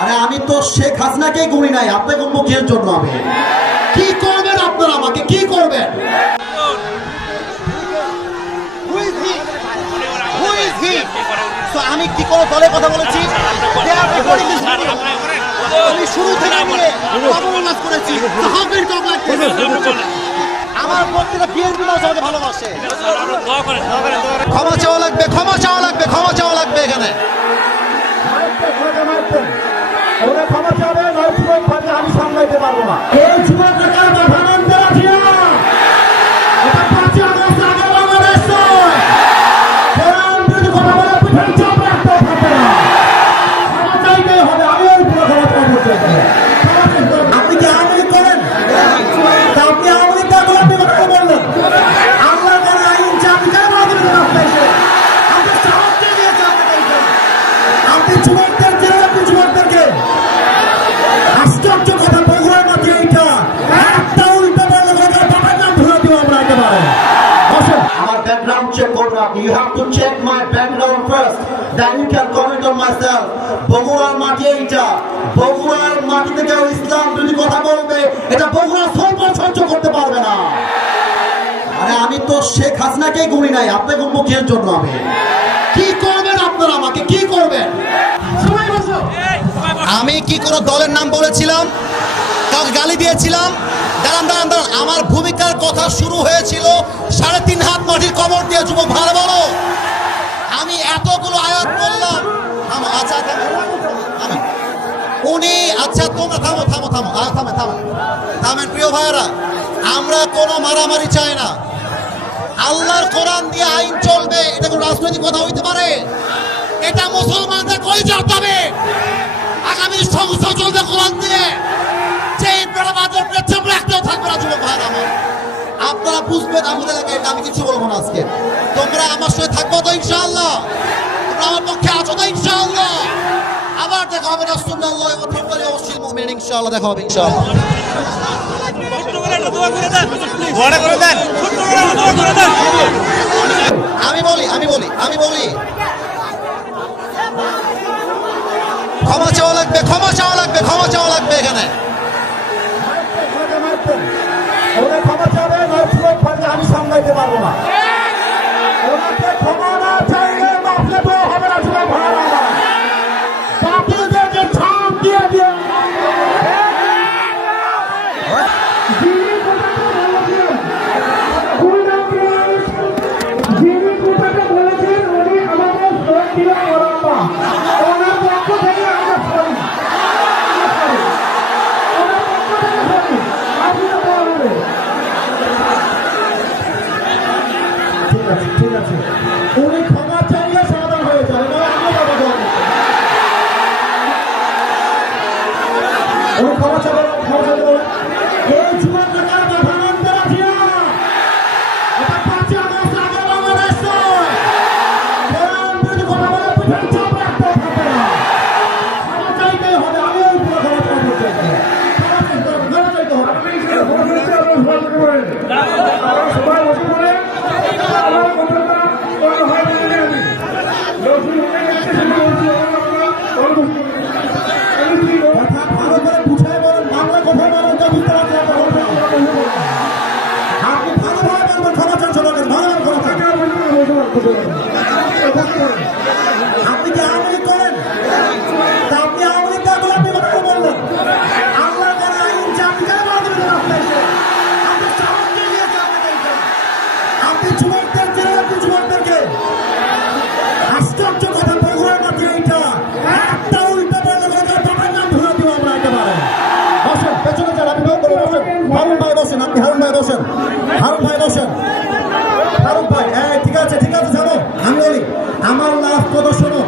আরে আমি তো শেখ হাসিনাকেই গুনি নাই, আপনাকে মুখের জন্য আমি। কি করবেন আপনারা আমাকে? কি করবেন? আমি কি কোনো দলের কথা বলেছি. আমি শুরু থেকে নিয়ে অবমাননা করেছি? আমার বক্তৃতা বিএনপি মানুষ আমাকে ভালোবাসে। ক্ষমা চাওয়া লাগবে, ক্ষমা চাওয়া লাগবে, ক্ষমা চাওয়া লাগবে এখানে। ওরা ক্ষমা চাবে নয় আমি সামলাইতে পারব না। আমি তো শেখ গুনি নাই আপনাকে মুখের জন্য আমি? কি করবেন আমাকে? কি করবেন? আমি কি কোনো দলের নাম বলেছিলাম? গালি দিয়েছিলাম? দাঁড়ান দাঁড়ান দাঁড়ান। আমার ভূমিকার কথা শুরু হয়েছিল সাড়ে তিন হাত মাটির কবর দিয়ে যুবক ভালো বলো আমি এতগুলো আয়াত বললাম থামো আচ্ছা থামো থামেন। উনি আচ্ছা তোমরা থামো থামো থামো। থামেন থামেন প্রিয় ভাইয়েরা, আমরা কোনো মারামারি চাই না। আল্লাহর কোরআন দিয়ে আইন চলবে, এটা কোনো রাজনৈতিক কথা হইতে পারে? এটা মুসলমানদের কই হবে আগামী সংসদ চলবে কোরআন দিয়ে। সেই বেড়াবাদের পেছন রাখতেও থাকবে না, যুবক ভাইয়েরা আমার। আপনারা বুঝবেন আমাদের এলাকায় আমি কিছু বলব না আজকে। তোমরা আমার সাথে থাকব তো ইনশাআল্লাহ। তোমরা আমার পক্ষে আছো তো ইনশাআল্লাহ। আবার দেখা হবে রাসূলুল্লাহ ইনশাআল্লাহ দেখা হবে ইনশাআল্লাহ। আমি বলি আমি বলি আমি বলি। ক্ষমা চাওয়া লাগবে ক্ষমা চাওয়া লাগবে ক্ষমা চাওয়া লাগবে এখানে। ক্ষমা আমি সামলাইতে পারব না। ঠিক আছে উনি ক্ষমা চাইলে সমাধান হয়ে যাবে। উনি ক্ষমা চাইবে ক্ষমা চাইতে এই জীবন da vitória. হারুন ভাই, বসেন। হারুন ভাই হ্যাঁ ঠিক আছে ঠিক আছে যাব আমি বলি, আমার লাস্ট কথা শোনো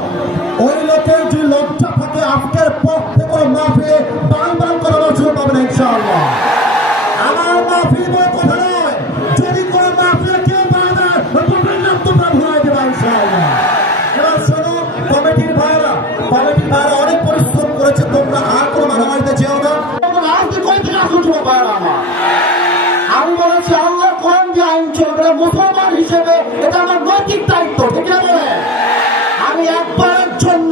ওই লোকের যে লজ্জা থাকে, আজকের পর থেকে মাফিয়ে বান বান করানোর জন্য পাবে না, ইনশাআল্লাহ। আমার মাফি বই কথা নয়, যদি কোনো মাফিয়া কেউ দেবা ইনশাআল্লাহ। এবার শোনো, কমিটির ভাইরা কমিটির ভাইরা